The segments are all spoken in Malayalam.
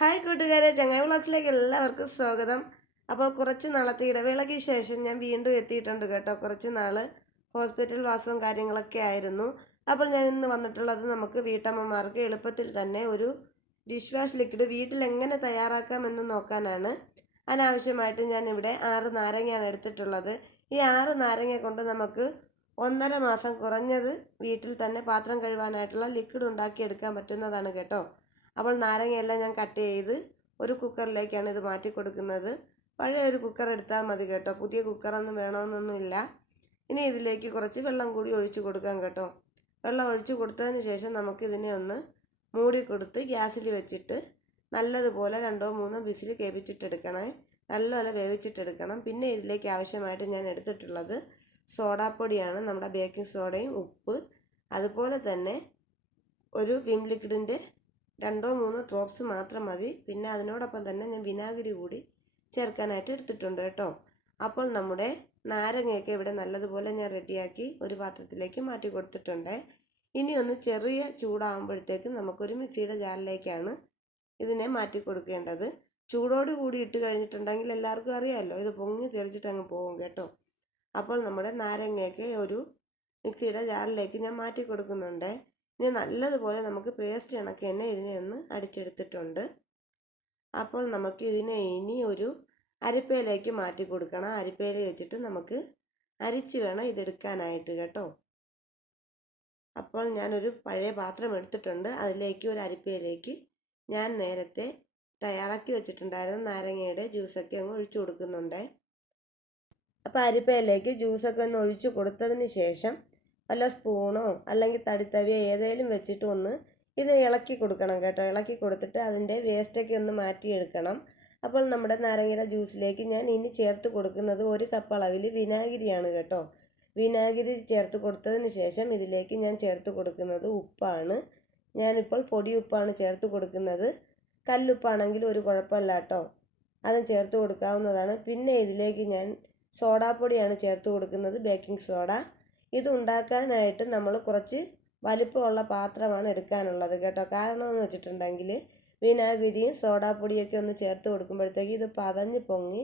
ഹായ് കൂട്ടുകാരെ ചങ്ങായി വ്ളോഗ്സിലേക്ക് എല്ലാവർക്കും സ്വാഗതം. അപ്പോൾ കുറച്ച് നാളത്തെ ഇടവേളയ്ക്ക് ശേഷം ഞാൻ വീണ്ടും എത്തിയിട്ടുണ്ട് കേട്ടോ. കുറച്ച് നാൾ ഹോസ്പിറ്റൽ വാസവും കാര്യങ്ങളൊക്കെ ആയിരുന്നു. അപ്പോൾ ഞാൻ ഇന്ന് വന്നിട്ടുള്ളത് നമുക്ക് വീട്ടമ്മമാർക്ക് എളുപ്പത്തിൽ തന്നെ ഒരു ഡിഷ് വാഷ് ലിക്വിഡ് വീട്ടിൽ എങ്ങനെ തയ്യാറാക്കാമെന്ന് നോക്കാനാണ്. അനാവശ്യമായിട്ട് ഞാൻ ഇവിടെ ആറ് നാരങ്ങയാണ് എടുത്തിട്ടുള്ളത്. ഈ ആറ് നാരങ്ങ കൊണ്ട് നമുക്ക് ഒന്നര മാസം കുറഞ്ഞത് വീട്ടിൽ തന്നെ പാത്രം കഴുകാനായിട്ടുള്ള ലിക്വിഡ് ഉണ്ടാക്കിയെടുക്കാൻ പറ്റുന്നതാണ് കേട്ടോ. അപ്പോൾ നാരങ്ങയെല്ലാം ഞാൻ കട്ട് ചെയ്ത് ഒരു കുക്കറിലേക്കാണ് ഇത് മാറ്റി കൊടുക്കുന്നത്. പഴയ ഒരു കുക്കർ എടുത്താൽ മതി കേട്ടോ. പുതിയ കുക്കറൊന്നും വേണമെന്നൊന്നുമില്ല. ഇനി ഇതിലേക്ക് കുറച്ച് വെള്ളം കൂടി ഒഴിച്ചു കൊടുക്കാം കേട്ടോ. വെള്ളം ഒഴിച്ചു കൊടുത്തതിന് ശേഷം നമുക്കിതിനെ ഒന്ന് മൂടി കൊടുത്ത് ഗ്യാസിൽ വെച്ചിട്ട് നല്ലതുപോലെ രണ്ടോ മൂന്നോ വിസിൽ കേൾപ്പിച്ചിട്ടെടുക്കണം നല്ലപോലെ വേവിച്ചിട്ടെടുക്കണം. പിന്നെ ഇതിലേക്ക് ആവശ്യമായിട്ട് ഞാൻ എടുത്തിട്ടുള്ളത് സോഡാപ്പൊടിയാണ്. നമ്മുടെ ബേക്കിംഗ് സോഡയും ഉപ്പ്. അതുപോലെ തന്നെ ഒരു വിം ലിക്വിഡിന്റെ രണ്ടോ മൂന്നോ ഡ്രോപ്സ് മാത്രം മതി. പിന്നെ അതിനോടൊപ്പം തന്നെ ഞാൻ വിനാഗിരി കൂടി ചേർക്കാനായിട്ട് എടുത്തിട്ടുണ്ട് കേട്ടോ. അപ്പോൾ നമ്മുടെ നാരങ്ങയൊക്കെ ഇവിടെ നല്ലതുപോലെ ഞാൻ റെഡിയാക്കി ഒരു പാത്രത്തിലേക്ക് മാറ്റി കൊടുത്തിട്ടുണ്ട്. ഇനി ഒന്ന് ചെറിയ ചൂടാകുമ്പോഴത്തേക്ക് നമുക്കൊരു മിക്സിയുടെ ജാറിലേക്കാണ് ഇതിനെ മാറ്റി കൊടുക്കേണ്ടത്. ചൂടോട് കൂടി ഇട്ട് കഴിഞ്ഞിട്ടുണ്ടെങ്കിൽ എല്ലാവർക്കും അറിയാമല്ലോ ഇത് പൊങ്ങി തെറിച്ചിട്ട് അങ്ങ് പോകും കേട്ടോ. അപ്പോൾ നമ്മുടെ നാരങ്ങയൊക്കെ ഒരു മിക്സിയുടെ ജാറിലേക്ക് ഞാൻ മാറ്റി കൊടുക്കുന്നുണ്ട്. ഇനി നല്ലതുപോലെ നമുക്ക് പേസ്റ്റ് ഇണക്കി തന്നെ ഇതിനെ ഒന്ന് അടിച്ചെടുത്തിട്ടുണ്ട്. അപ്പോൾ നമുക്ക് ഇതിനെ ഇനി ഒരു അരിപ്പയിലേക്ക് മാറ്റി കൊടുക്കണം. അരിപ്പയിൽ വെച്ചിട്ട് നമുക്ക് അരിച്ച് വേണം ഇതെടുക്കാനായിട്ട് കേട്ടോ. അപ്പോൾ ഞാനൊരു പഴയ പാത്രം എടുത്തിട്ടുണ്ട്. അതിലേക്ക് ഒരു അരിപ്പയിലേക്ക് ഞാൻ നേരത്തെ തയ്യാറാക്കി വെച്ചിട്ടുണ്ടായിരുന്ന നാരങ്ങയുടെ ജ്യൂസൊക്കെ അങ്ങ് ഒഴിച്ചു കൊടുക്കുന്നുണ്ട്. അപ്പോൾ അരിപ്പയിലേക്ക് ജ്യൂസൊക്കെ ഒന്ന് ഒഴിച്ചു കൊടുത്തതിന് ശേഷം വല്ല സ്പൂണോ അല്ലെങ്കിൽ തടിത്തവിയോ ഏതെങ്കിലും വെച്ചിട്ട് ഒന്ന് ഇത് ഇളക്കി കൊടുക്കണം കേട്ടോ. ഇളക്കി കൊടുത്തിട്ട് അതിന്റെ വേസ്റ്റൊക്കെ ഒന്ന് മാറ്റിയെടുക്കണം. അപ്പോൾ നമ്മുടെ നാരങ്ങയുടെ ജ്യൂസിലേക്ക് ഞാൻ ഇനി ചേർത്ത് കൊടുക്കുന്നത് ഒരു കപ്പ് അളവിൽ വിനാഗിരിയാണ് കേട്ടോ. വിനാഗിരി ചേർത്ത് കൊടുത്തതിന് ശേഷം ഇതിലേക്ക് ഞാൻ ചേർത്ത് കൊടുക്കുന്നത് ഉപ്പാണ്. ഞാനിപ്പോൾ പൊടി ഉപ്പാണ് ചേർത്ത് കൊടുക്കുന്നത്. കല്ലുപ്പാണെങ്കിൽ ഒരു കുഴപ്പമില്ല കേട്ടോ. അതും ചേർത്ത് കൊടുക്കാവുന്നതാണ്. പിന്നെ ഇതിലേക്ക് ഞാൻ സോഡാപ്പൊടിയാണ് ചേർത്ത് കൊടുക്കുന്നത്. Baking soda. ഇത് ഉണ്ടാക്കാനായിട്ട് നമ്മൾ കുറച്ച് വലിപ്പമുള്ള പാത്രമാണ് എടുക്കാനുള്ളത് കേട്ടോ. കാരണം എന്ന് വെച്ചിട്ടുണ്ടെങ്കിൽ വിനാഗിരിയും സോഡാപ്പൊടിയൊക്കെ ഒന്ന് ചേർത്ത് കൊടുക്കുമ്പോഴത്തേക്ക് ഇത് പതഞ്ഞ് പൊങ്ങി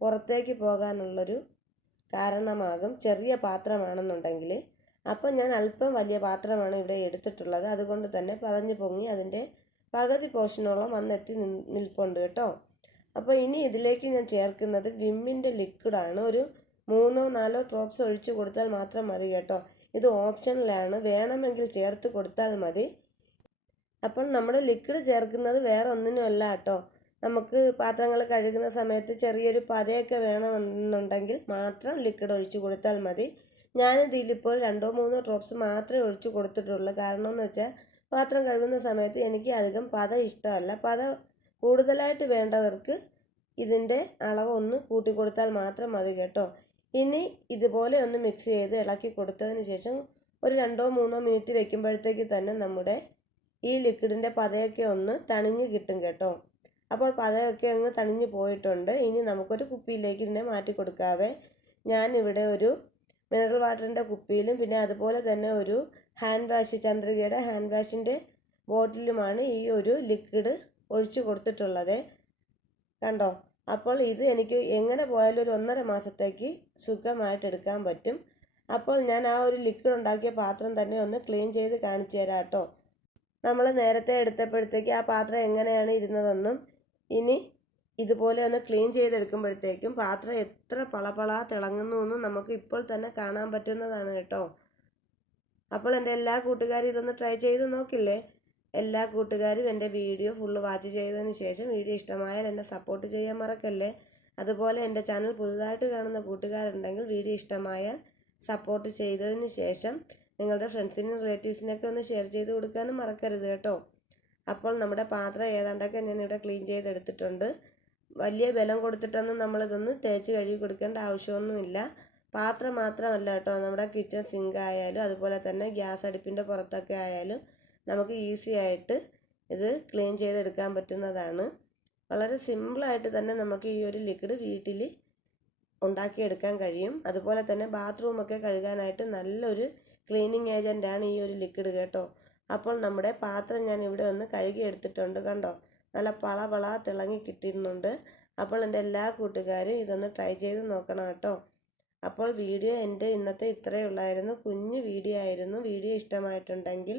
പുറത്തേക്ക് പോകാനുള്ളൊരു കാരണമാകും. ചെറിയ പാത്രമാണെന്നുണ്ടെങ്കിൽ അപ്പം ഞാൻ അല്പം വലിയ പാത്രമാണ് ഇവിടെ എടുത്തിട്ടുള്ളത്. അതുകൊണ്ട് തന്നെ പതഞ്ഞ് പൊങ്ങി അതിന്റെ പകുതി പോഷനോളം വന്നെത്തി നിൽപ്പുണ്ട് കേട്ടോ. അപ്പോൾ ഇനി ഇതിലേക്ക് ഞാൻ ചേർക്കുന്നത് വിമ്മിന്റെ ലിക്വിഡാണ്. ഒരു മൂന്നോ നാലോ ഡ്രോപ്സ് ഒഴിച്ചു കൊടുത്താൽ മാത്രം മതി കേട്ടോ. ഇത് ഓപ്ഷനിലാണ് വേണമെങ്കിൽ ചേർത്ത് കൊടുത്താൽ മതി. അപ്പോൾ നമ്മൾ ലിക്വിഡ് ചേർക്കുന്നത് വേറെ ഒന്നിനുമല്ല കേട്ടോ. നമുക്ക് പാത്രങ്ങൾ കഴുകുന്ന സമയത്ത് ചെറിയൊരു പതയൊക്കെ വേണമെന്നുണ്ടെങ്കിൽ മാത്രം ലിക്വിഡ് ഒഴിച്ചു കൊടുത്താൽ മതി. ഞാനിതിലിപ്പോൾ രണ്ടോ മൂന്നോ ഡ്രോപ്സ് മാത്രമേ ഒഴിച്ചു കൊടുത്തിട്ടുള്ളൂ. കാരണം എന്ന് വെച്ചാൽ പാത്രം കഴുകുന്ന സമയത്ത് എനിക്ക് അധികം പത ഇഷ്ടമല്ല. പത കൂടുതലായിട്ട് വേണ്ടവർക്ക് ഇതിന്റെ അളവ് ഒന്ന് കൂട്ടി കൊടുത്താൽ മാത്രം മതി കേട്ടോ. ഇനി ഇതുപോലെ ഒന്ന് മിക്സ് ചെയ്ത് ഇളക്കി കൊടുത്തതിന് ശേഷം ഒരു രണ്ടോ മൂന്നോ മിനിറ്റ് വെക്കുമ്പോഴത്തേക്ക് തന്നെ നമ്മുടെ ഈ ലിക്വിഡിന്റെ പതയൊക്കെ ഒന്ന് തണിഞ്ഞ് കിട്ടും കേട്ടോ. അപ്പോൾ പതയൊക്കെ അങ്ങ് തണിഞ്ഞ് പോയിട്ടുണ്ട്. ഇനി നമുക്കൊരു കുപ്പിയിലേക്ക് ഇതിനെ മാറ്റി കൊടുക്കാവേ. ഞാനിവിടെ ഒരു മിനറൽ വാട്ടറിന്റെ കുപ്പിയിലും പിന്നെ അതുപോലെ തന്നെ ഒരു ഹാൻഡ് വാഷ് ചന്ദ്രികയുടെ ഹാൻഡ് വാഷിന്റെ ബോട്ടിലുമാണ് ഈ ഒരു ലിക്വിഡ് ഒഴിച്ചു കൊടുത്തിട്ടുള്ളത്. കണ്ടോ? അപ്പോൾ ഇത് എനിക്ക് എങ്ങനെ പോയാലും ഒരു ഒന്നര മാസത്തേക്ക് സുഖമായിട്ട് എടുക്കാൻ പറ്റും. അപ്പോൾ ഞാൻ ആ ഒരു ലിക്വിഡ് ഉണ്ടാക്കിയ പാത്രം തന്നെ ഒന്ന് ക്ലീൻ ചെയ്ത് കാണിച്ചു തരാം കേട്ടോ. നമ്മൾ നേരത്തെ എടുത്തപ്പോഴത്തേക്ക് ആ പാത്രം എങ്ങനെയാണ് ഇരുന്നതെന്നും ഇനി ഇതുപോലെ ഒന്ന് ക്ലീൻ ചെയ്തെടുക്കുമ്പോഴത്തേക്കും പാത്രം എത്ര പളപള തിളങ്ങുന്നു എന്നും നമുക്ക് ഇപ്പോൾ തന്നെ കാണാൻ പറ്റുന്നതാണ് കേട്ടോ. അപ്പോൾ എന്റെ എല്ലാ കൂട്ടുകാരും ഇതൊന്ന് ട്രൈ ചെയ്ത് നോക്കില്ലേ? എല്ലാ കൂട്ടുകാരും എന്റെ വീഡിയോ ഫുള്ള് വാച്ച് ചെയ്തതിന് ശേഷം വീഡിയോ ഇഷ്ടമായാൽ എന്നെ സപ്പോർട്ട് ചെയ്യാൻ മറക്കല്ലേ? അതുപോലെ എന്റെ ചാനൽ പുതുതായിട്ട് കാണുന്ന കൂട്ടുകാരുണ്ടെങ്കിൽ വീഡിയോ ഇഷ്ടമായാൽ സപ്പോർട്ട് ചെയ്തതിന് ശേഷം നിങ്ങളുടെ ഫ്രണ്ട്സിനും റിലേറ്റീവ്സിനൊക്കെ ഒന്ന് ഷെയർ ചെയ്ത് കൊടുക്കാനും മറക്കരുത് കേട്ടോ. അപ്പോൾ നമ്മുടെ പാത്രം ഏതാണ്ടൊക്കെ ഞാൻ ഇവിടെ ക്ലീൻ ചെയ്തെടുത്തിട്ടുണ്ട്. വലിയ ബലം കൊടുത്തിട്ടൊന്നും നമ്മളിതൊന്ന് തേച്ച് കഴുകി കൊടുക്കേണ്ട ആവശ്യമൊന്നുമില്ല. പാത്രം മാത്രമല്ല കേട്ടോ നമ്മുടെ കിച്ചൺ സിങ്ക് ആയാലും അതുപോലെ തന്നെ ഗ്യാസ് അടുപ്പിന്റെ പുറത്തൊക്കെ ആയാലും നമുക്ക് ഈസി ആയിട്ട് ഇത് ക്ലീൻ ചെയ്തെടുക്കാൻ പറ്റുന്നതാണ്. വളരെ സിമ്പിളായിട്ട് തന്നെ നമുക്ക് ഈ ഒരു ലിക്വിഡ് വീട്ടിൽ ഉണ്ടാക്കിയെടുക്കാൻ കഴിയും. അതുപോലെ തന്നെ ബാത്റൂമൊക്കെ കഴുകാനായിട്ട് നല്ലൊരു ക്ലീനിങ് ഏജന്റാണ് ഈ ഒരു ലിക്വിഡ് കേട്ടോ. അപ്പോൾ നമ്മുടെ പാത്രം ഞാൻ ഇവിടെ ഒന്ന് കഴുകി എടുത്തിട്ടുണ്ട് കണ്ടോ? നല്ല പള പള തിളങ്ങി കിട്ടുന്നുണ്ട് അപ്പോൾ എന്റെ എല്ലാ കൂട്ടുകാരും ഇതൊന്ന് ട്രൈ ചെയ്ത് നോക്കണം കേട്ടോ. അപ്പോൾ വീഡിയോ എന്റെ ഇന്നത്തെ ഇത്രയേ ഉള്ളായിരുന്നു. കുഞ്ഞു വീഡിയോ ആയിരുന്നു. വീഡിയോ ഇഷ്ടമായിട്ടുണ്ടെങ്കിൽ